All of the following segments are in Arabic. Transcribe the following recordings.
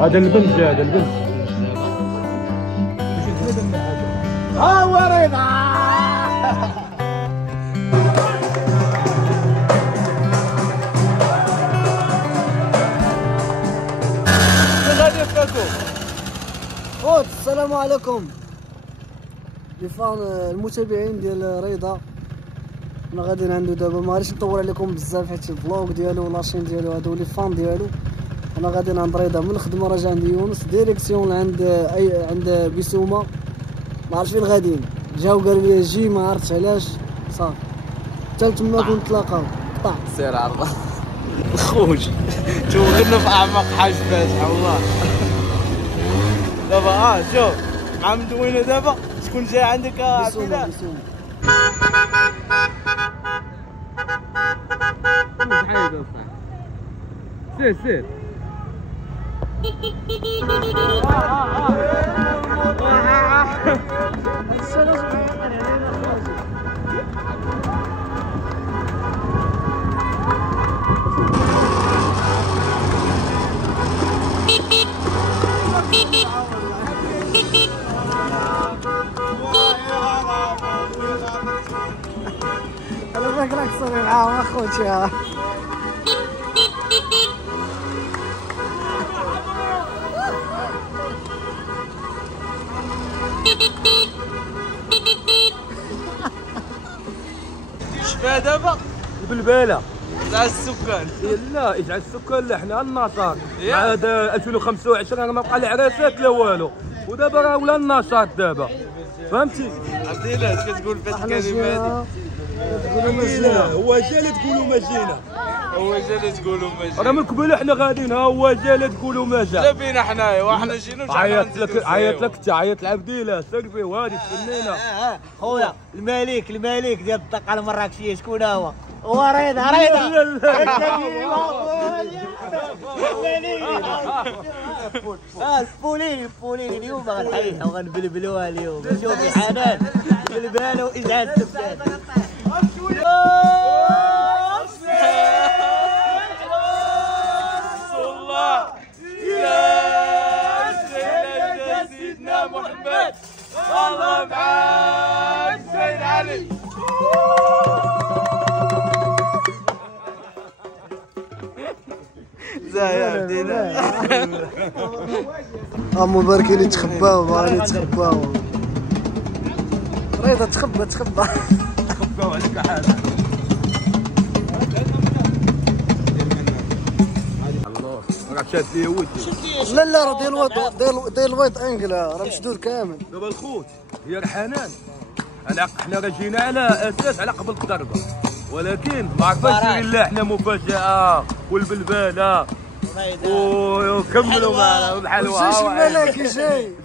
هذا البنت جا، هذا البنت. ها ورينا. غادي يفكركم. خوت السلام عليكم لفان المتابعين ديال رضا. انا غادي عنده دابا، ما غاديش نطول عليكم بزاف حيت الفلوق ديالو ولاشين ديالو هادو لي فان ديالو. انا غادي عند رضا من الخدمه، راجع عند يونس ديريكسيون عند بسومه، ما عرفتش فين غاديين. جاو قالوا لي جي، ما عرفتش علاش. صافي حتى تما كنتلاقاو قطع سير عرضه خوج توغلنا في اعماق حاجبات الله. دابا شوف مع مدوينه دابا شكون جاي عندك عبد الله؟ سير سير انا فاكر راك صافي معاهم اخوتي. شفا دابا البلباله تاع السكان. لا اجعل السكان لا حنا النشاط مع هذا 2025 ما بقى العراسات لا والو، ودابا راه ولا النشاط دابا فهمتي. عرفتي علاش كتقول في هاد الكلمه هادي؟ هو جا لا تقولوا ما جينا، هو جا لا تقولوا ما جا. راه من قبل حنا غاديين، ها هو جا لا تقولوا ما جا. لا بينا حنايا وحنا جينا. عيط لك عيط العبديله سلفي وهادي تفنينا. خويا الملك ديال الطاقه المراكشيه شكون هو؟ هو رضا الفوليني اليوم غنحيحها وغنبلبلوها اليوم. شوفي حنان بلباله وازعاج السكان. سيدنا محمد الله معاك سيد علي. زاهي عبدينا مباركين يتخباو، باغيين يتخباو. رضا تخبى خباو عليك حاجه. الله راك شاد لي ودي. لا راه ديال الويض انقلا راه مشدود كامل. دابا الخوت هي رحانان، حنا راه جينا على اساس على قبل الضربه، ولكن ما عرفاش ندير لا حنا مفاجاه والبلباله وكملوا معنا بالحلوى. الجيش الملكي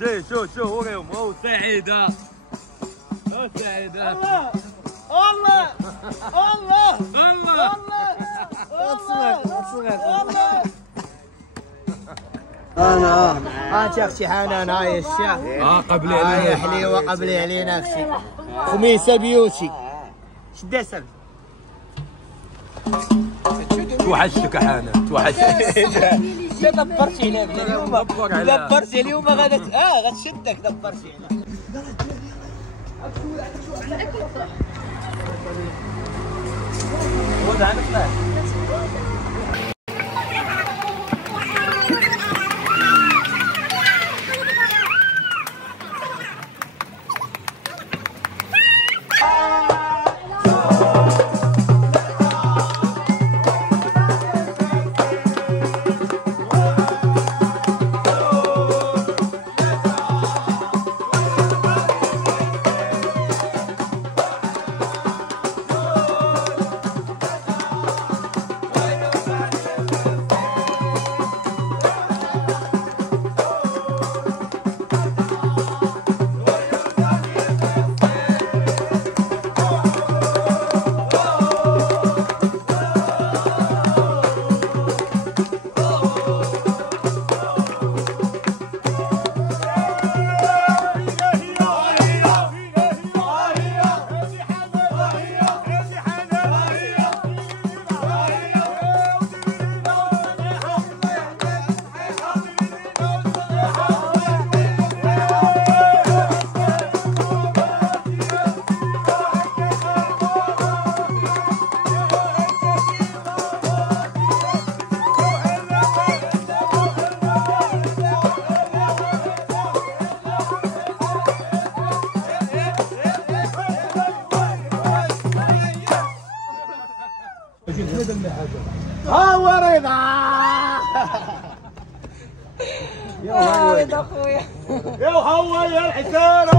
جاي شوف وريهم هو سعيده سعيده. الله انا شيخ شي حنان هاي الشيخ قبلي هاي علينا حليوه قبلي علينا اختي خميسه بيوتي شدا سبب توحشتك يا حنان توحشتك. لا دبرتي عليها اليوم دبرتي اليوم غتشدك دبرتي عليها. ها هو رضا. يا رضا خويا يا هو يا الحسين.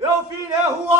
يا فينا هو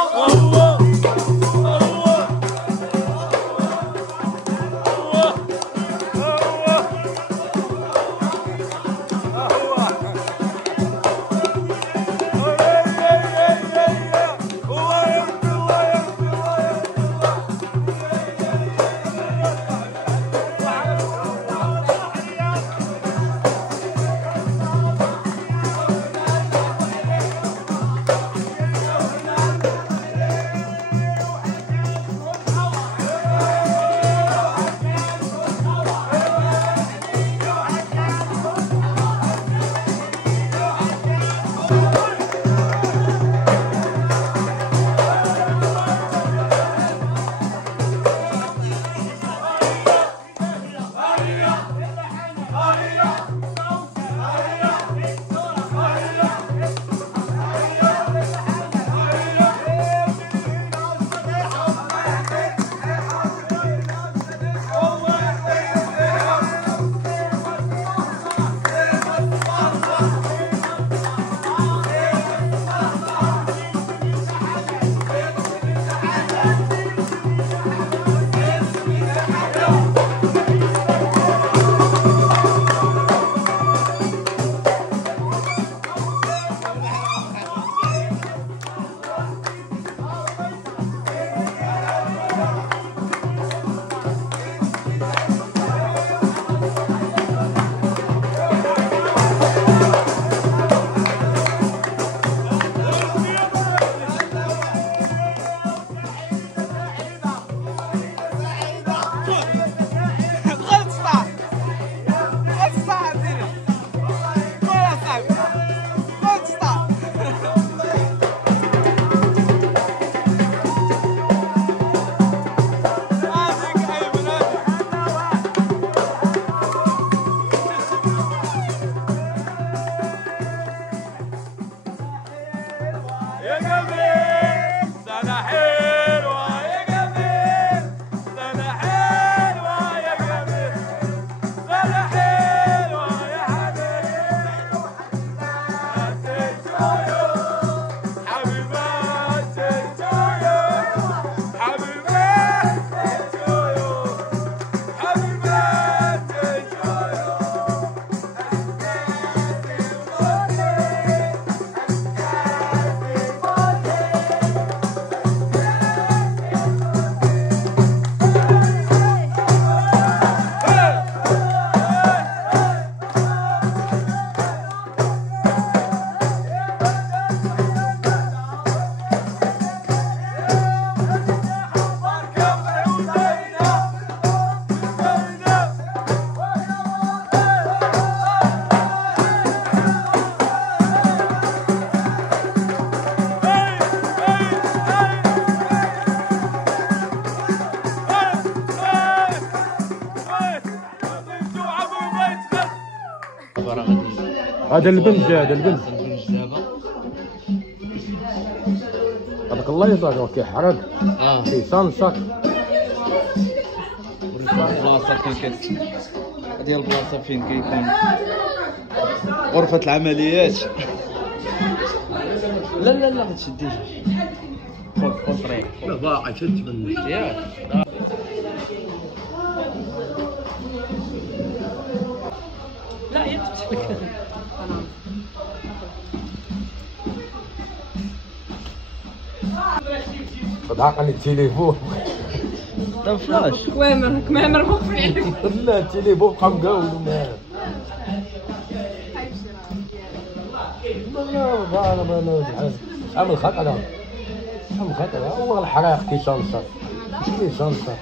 هذا البنج دابا هذاك الله يرضى كيحرق كيصنصك البلاصه فين هذه البلاصه فين كيكون غرفه العمليات. لا ما تشديش خذ طريق لا باقي شد منك ياك لا يفتك عقل التليفون لا فلاش كمامر مقفل عليك. لا التليفون بقى مقاول لا عامل خطر هو الحراق كيصنصر مش كيصنصر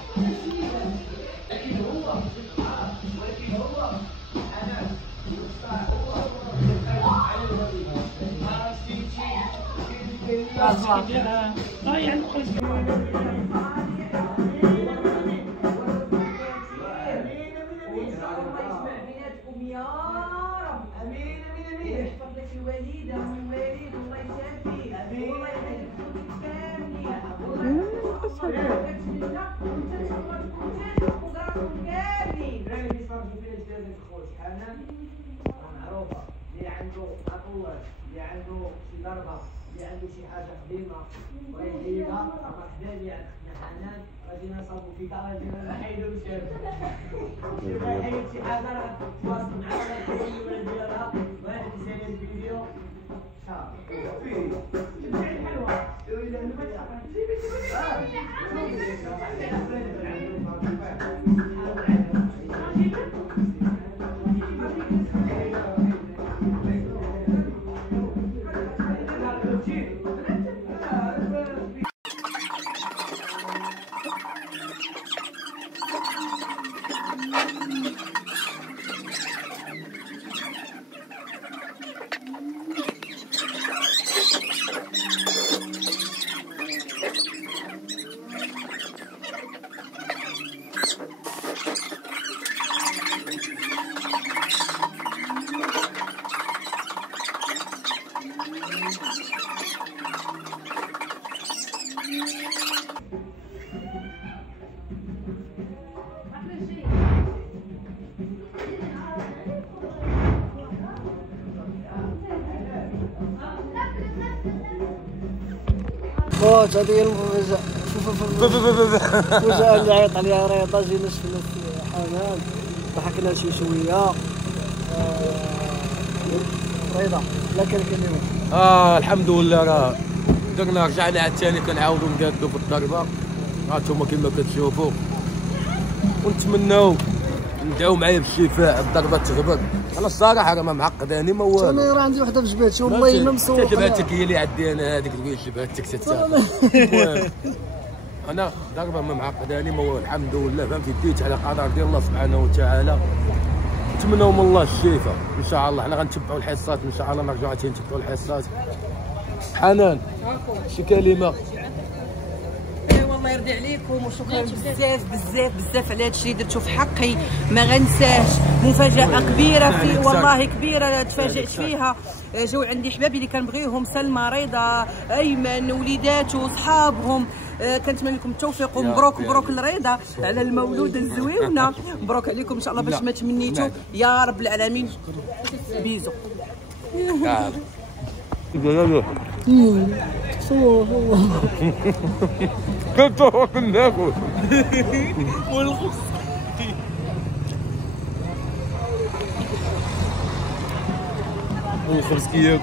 اللي عنده عطوات، اللي عنده شي ضربه، اللي عنده شي حاجه قديمه ويحيدها مرحبا بك اختنا حنان، غادي نصاوبوا فيك غادي نحيدو الشاب. إذا حيد شي حاجه راه تواصل معنا الكاميرا ديالها واحد يسالي الفيديو شهر. خوت هذه هي المفاجأة. المفاجأة اللي عيط عليها رياضة، جينا شفنا حنان ضحكنا شوية. رياضة لا كان اليوم الحمد لله راه درنا رجعنا عاوتاني كنعاودو نقادو في الضربة. هانتوما كما كتشوفوا، ونتمناو ندعو معايا بالشفاء الضربة تغبر. انا الصراحة راه ما معقداني ما والو. انا راه عندي وحدة في جبهتي والله ما مسوق. جبهتك هي اللي عندي انا، هذيك اللي جبهتك المهم انا ضربة ما معقداني ما والو، الحمد لله فهمتي، ديت على قدر ديال الله سبحانه وتعالى. نتمناو من الله الشفاء ان شاء الله. حنا غنتبعوا الحصات ان شاء الله، نرجعوا عاد نتبعوا الحصات. حنان شي كلمة؟ والله يرضي عليكم وشكرا بزاف بزاف بزاف على هذا الشيء اللي درتو في حقي، ما غنساهش. مفاجأة كبيرة في والله كبيرة تفاجأت فيها. جاو عندي حبابي اللي كنبغيهم، سلمى، رضا، ايمن، وليداتو، صحابهم. كنتمنى لكم التوفيق ومبروك مبروك لرضا على المولودة الزويونة. مبروك عليكم ان شاء الله باش ما تمنيتو يا رب العالمين. بيزو. كنت ناكل والخبز والخبز كياكل.